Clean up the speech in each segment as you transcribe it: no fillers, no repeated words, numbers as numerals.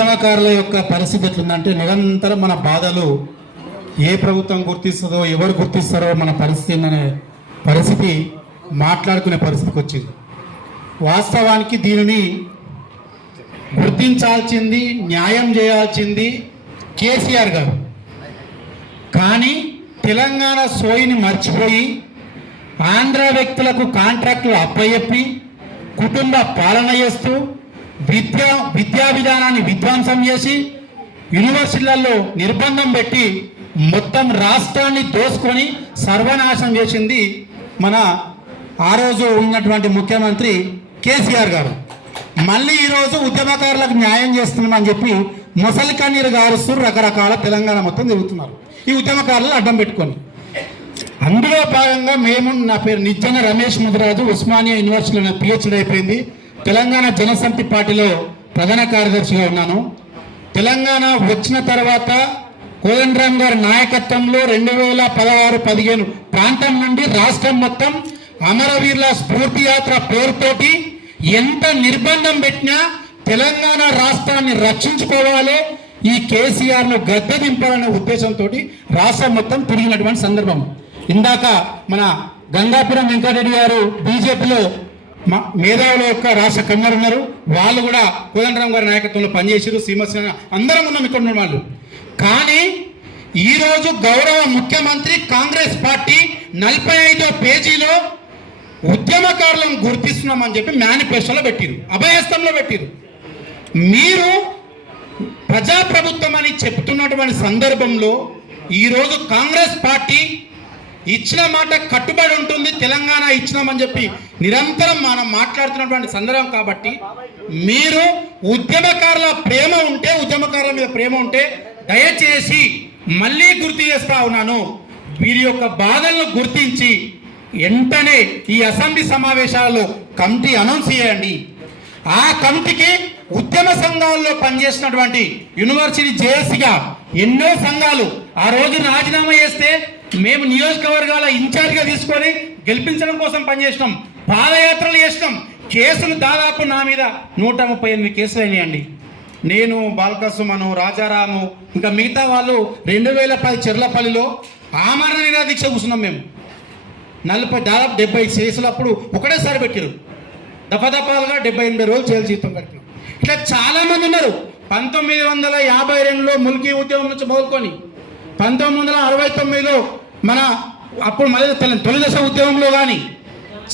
ఉద్యమకారుల యొక్క పరిస్థితి ఎట్లుందంటే నిరంతరం మన బాధలు ఏ ప్రభుత్వం గుర్తిస్తుందో ఎవరు గుర్తిస్తారో మన పరిస్థితి అనే పరిస్థితి మాట్లాడుకునే పరిస్థితికి వచ్చింది. వాస్తవానికి దీనిని గుర్తించాల్సింది, న్యాయం చేయాల్సింది కేసీఆర్ గారు. కానీ తెలంగాణ సోయిని మర్చిపోయి ఆంధ్ర వ్యక్తులకు కాంట్రాక్టులు అప్పయ్యప్పి కుటుంబ పాలన చేస్తూ విద్యా విధానాన్ని విధ్వంసం చేసి యూనివర్సిటీలలో నిర్బంధం పెట్టి మొత్తం రాష్ట్రాన్ని దోసుకొని సర్వనాశనం చేసింది మన ఆ రోజు ఉన్నటువంటి ముఖ్యమంత్రి కేసీఆర్ గారు. మళ్ళీ ఈరోజు ఉద్యమకారులకు న్యాయం చేస్తున్నామని చెప్పి ముసలి కన్నీరు గారుస్తూ రకరకాల తెలంగాణ మొత్తం తిరుగుతున్నారు ఈ ఉద్యమకారులు అడ్డం పెట్టుకొని. అందులో భాగంగా నా పేరు నిజ్జన రమేష్ ముదిరాజు, ఉస్మానియా యూనివర్సిటీలో పిహెచ్డీ అయిపోయింది. తెలంగాణ జనసమితి పార్టీలో ప్రధాన కార్యదర్శిగా ఉన్నాను. తెలంగాణ వచ్చిన తర్వాత కోదండరాం గారి నాయకత్వంలో 2016-17 ప్రాంతం నుండి రాష్ట్రం మొత్తం అమరవీరుల స్ఫూర్తి యాత్ర పేరుతోటి ఎంత నిర్బంధం పెట్టినా తెలంగాణ రాష్ట్రాన్ని రక్షించుకోవాలి, ఈ కేసీఆర్ను గద్దె దింపాలనే ఉద్దేశంతో రాష్ట్రం మొత్తం తిరిగినటువంటి సందర్భం. ఇందాక మన గంగాపురం వెంకటరెడ్డి గారు బీజేపీలో మేధావుల యొక్క రాష్ట్ర కన్వీనర్ ఉన్నారు. వాళ్ళు కూడా కోదండరాం గారి నాయకత్వంలో పనిచేసారు. శ్రీమతి అందరం ఉన్నాం ఇక్కడ ఉన్న వాళ్ళు. కానీ ఈరోజు గౌరవ ముఖ్యమంత్రి కాంగ్రెస్ పార్టీ 45వ పేజీలో ఉద్యమకారులను గుర్తిస్తున్నామని చెప్పి మేనిఫెస్టోలో పెట్టిరు, అభయస్థంలో పెట్టిరు. మీరు ప్రజాప్రభుత్వం అని చెప్తున్నటువంటి సందర్భంలో ఈరోజు కాంగ్రెస్ పార్టీ ఇచ్చిన మాట కట్టుబడి ఉంటుంది, తెలంగాణ ఇచ్చినామని చెప్పి నిరంతరం మనం మాట్లాడుతున్నటువంటి సందర్భం. కాబట్టి మీరు ఉద్యమకారుల ప్రేమ ఉంటే, ఉద్యమకారుల మీద ప్రేమ ఉంటే దయచేసి మళ్ళీ గుర్తు చేస్తా ఉన్నాను, వీరి యొక్క బాధలను గుర్తించి వెంటనే ఈ అసెంబ్లీ సమావేశాల్లో కమిటీ అనౌన్స్ చేయండి. ఆ కమిటీకి ఉద్యమ సంఘాల్లో పనిచేసినటువంటి యూనివర్సిటీ జేఏసీగా ఎన్నో సంఘాలు ఆ రోజు రాజీనామా చేస్తే మేము నియోజకవర్గాల ఇన్ఛార్జ్గా తీసుకొని గెలిపించడం కోసం పనిచేసినాం, పాదయాత్రలు చేసినాం. కేసులు దాదాపు నా మీద 138 కేసులు అయినాయండి. నేను, బాలకసుమను, రాజారాము, ఇంకా మిగతా వాళ్ళు 2010 చెర్లపల్లిలో ఆమరణ నిరాదీక్ష కూర్చున్నాం. మేము దాదాపు 70 కేసులు అప్పుడు ఒకటేసారి పెట్టారు. దఫాదఫాలుగా 78 రోజులు జైలు జీవితం కట్టినాం. ఇట్లా చాలామంది ఉన్నారు. 1952లో ముల్కీ ఉద్యమం నుంచి మొదలుకొని 1969లో మన అప్పుడు మళ్ళీ తొలి దశ ఉద్యమంలో కానీ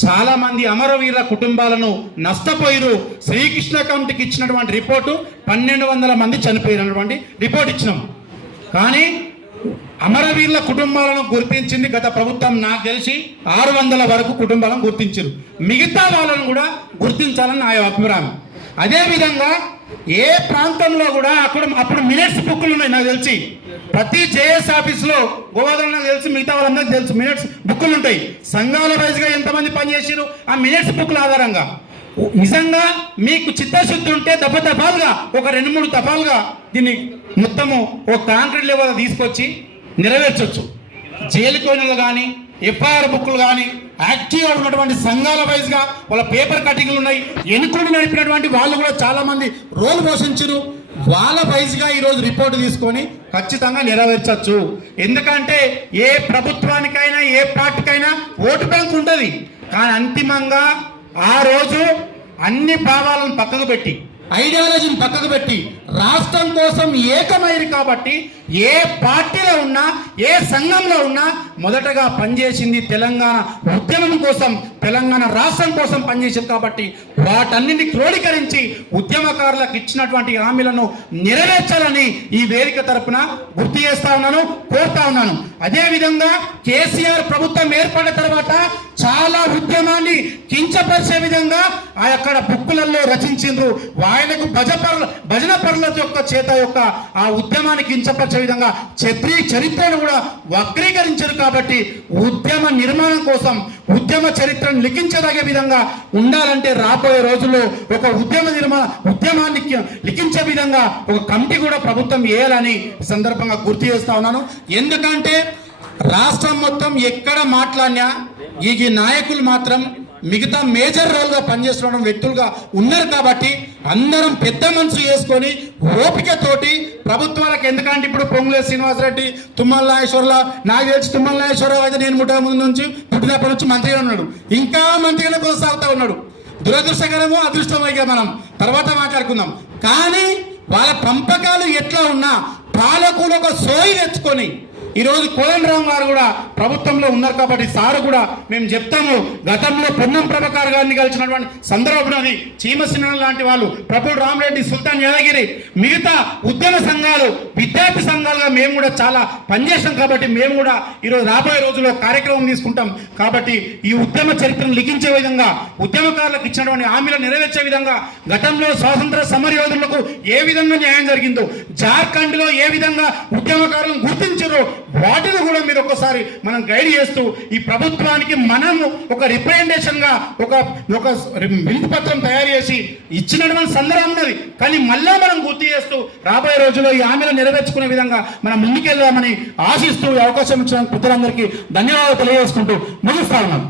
చాలామంది అమరవీరుల కుటుంబాలను నష్టపోయారు. శ్రీకృష్ణ కమిటీకి ఇచ్చినటువంటి రిపోర్టు 1200 మంది చనిపోయినటువంటి రిపోర్ట్ ఇచ్చినాం. కానీ అమరవీరుల కుటుంబాలను గుర్తించింది గత ప్రభుత్వం. నాకు తెలిసి 600 వరకు కుటుంబాలను గుర్తించారు. మిగతా వాళ్ళను కూడా గుర్తించాలని నా అభిప్రాయం. అదేవిధంగా ఏ ప్రాంతంలో కూడా అప్పుడు మినిట్స్ బుక్లు ఉన్నాయి. నాకు తెలిసి ప్రతి జేఎస్ ఆఫీస్లో గోవాదం నాకు తెలిసి మిగతా వాళ్ళందరికీ తెలుసు మినిట్స్ బుక్లు ఉంటాయి. సంఘాల వైజ్గా ఎంతమంది పనిచేసారు ఆ మినిట్స్ బుక్ల ఆధారంగా. నిజంగా మీకు చిత్తశుద్ధి ఉంటే దఫాలుగా ఒక 2-3 దఫాలుగా దీన్ని మొత్తము ఒక కాంక్రీట్ లెవెల్ తీసుకొచ్చి నెరవేర్చవచ్చు. జైలుకి పోయిన కానీ ఎఫ్ఐఆర్ బుక్లు కానీ యాక్టివ్గా ఉన్నటువంటి సంఘాల వైజ్గా వాళ్ళ పేపర్ కటింగ్లు ఉన్నాయి. ఎన్నికలు నడిపినటువంటి వాళ్ళు కూడా చాలామంది రోల్ పోషించారు. వాళ్ళ వైజ్గా ఈరోజు రిపోర్టు తీసుకొని ఖచ్చితంగా నెరవేర్చవచ్చు. ఎందుకంటే ఏ ప్రభుత్వానికైనా ఏ పార్టీకైనా ఓటు బ్యాంక్ ఉంటుంది. కానీ అంతిమంగా ఆ రోజు అన్ని భావాలను పక్కకు పెట్టి, ఐడియాలజీని పక్కకు పెట్టి రాష్ట్రం కోసం ఏకమైరు. కాబట్టి ఏ పార్టీలో ఉన్నా ఏ సంఘంలో ఉన్నా మొదటగా పనిచేసింది తెలంగాణ ఉద్యమం కోసం, తెలంగాణ రాష్ట్రం కోసం పనిచేసింది. కాబట్టి వాటన్నింటినీ క్రోడీకరించి ఉద్యమకారులకు ఇచ్చినటువంటి హామీలను నెరవేర్చాలని ఈ వేదిక తరపున గుర్తు చేస్తా ఉన్నాను, కోరుతా ఉన్నాను. అదేవిధంగా కేసీఆర్ ప్రభుత్వం ఏర్పడిన తర్వాత చాలా ఉద్యమాన్ని కించపరిచే విధంగా ఆ యొక్క బుక్కులలో రచించిండ్రు. ఆయనకు భజన పరుల యొక్క చేత యొక్క ఆ ఉద్యమాన్ని కించపరిచే విధంగా చరిత్రను కూడా వక్రీకరించారు. కాబట్టి ఉద్యమ నిర్మాణం కోసం ఉద్యమ చరిత్రను లిఖించదగే విధంగా ఉండాలంటే రాబోయే రోజుల్లో ఒక ఉద్యమాన్ని లిఖించే విధంగా ఒక కమిటీ కూడా ప్రభుత్వం వేయాలని సందర్భంగా గుర్తు చేస్తా ఉన్నాను. ఎందుకంటే రాష్ట్రం మొత్తం ఎక్కడ మాట్లాడినా ఈ నాయకులు మాత్రం మిగతా మేజర్ రోల్గా పనిచేస్తున్న వ్యక్తులుగా ఉన్నారు కాబట్టి అందరం పెద్ద మనసు చేసుకొని ఓపికతోటి ప్రభుత్వాలకు, ఎందుకంటే ఇప్పుడు పొంగులే శ్రీనివాసరెడ్డి, తుమ్మల నాగేశ్వరరావు, నాకు తెలిసి తుమ్మల నాగేశ్వరరావు అయితే నేను ముందు నుంచి పుట్టినప్పటి నుంచి మంత్రిగా ఉన్నాడు, ఇంకా మంత్రిగా కొనసాగుతూ ఉన్నాడు. దురదృష్టకరమో అదృష్టమైగా మనం తర్వాత మాట్లాడుకుందాం. కానీ వాళ్ళ పంపకాలు ఎట్లా ఉన్నా పాలకులు ఒక సోయి తెచ్చుకొని ఈరోజు కోదండరామ్ గారు కూడా ప్రభుత్వంలో ఉన్నారు కాబట్టి సారు కూడా మేము చెప్తాము, గతంలో పొన్నం ప్రభాకర్ గారిని కలిసినటువంటి సందర్భం ఉన్నది. చీమసిన లాంటి వాళ్ళు, ప్రభుత్వ రామరెడ్డి, సుల్తాన్ యాదగిరి, మిగతా ఉద్యమ సంఘాలు, విద్యార్థి సంఘాలుగా మేము కూడా చాలా పనిచేసాం కాబట్టి మేము కూడా ఈరోజు రాబోయే రోజుల్లో కార్యక్రమం తీసుకుంటాం. కాబట్టి ఈ ఉద్యమ చరిత్రను లిఖించే విధంగా, ఉద్యమకారులకు ఇచ్చినటువంటి హామీలను నెరవేర్చే విధంగా, గతంలో స్వాతంత్ర సమరయోధులకు ఏ విధంగా న్యాయం జరిగిందో, జార్ఖండ్లో ఏ విధంగా ఉద్యమకారులను గుర్తించారో వాటిని కూడా మీరు ఒక్కసారి మనం గైడ్ చేస్తూ ఈ ప్రభుత్వానికి మనము ఒక రిప్రజెంటేషన్ గా ఒక వినతి పత్రం తయారు చేసి ఇచ్చినటువంటి సందర్భం ఉన్నది. కానీ మళ్ళా మనం గుర్తు చేస్తూ రాబోయే రోజుల్లో ఈ హామీలను నెరవేర్చుకునే విధంగా మనం ముందుకెళ్దామని ఆశిస్తూ ఈ అవకాశం ఇచ్చిన ప్రజలందరికీ ధన్యవాదాలు తెలియజేసుకుంటూ ముగిస్తా ఉన్నాం.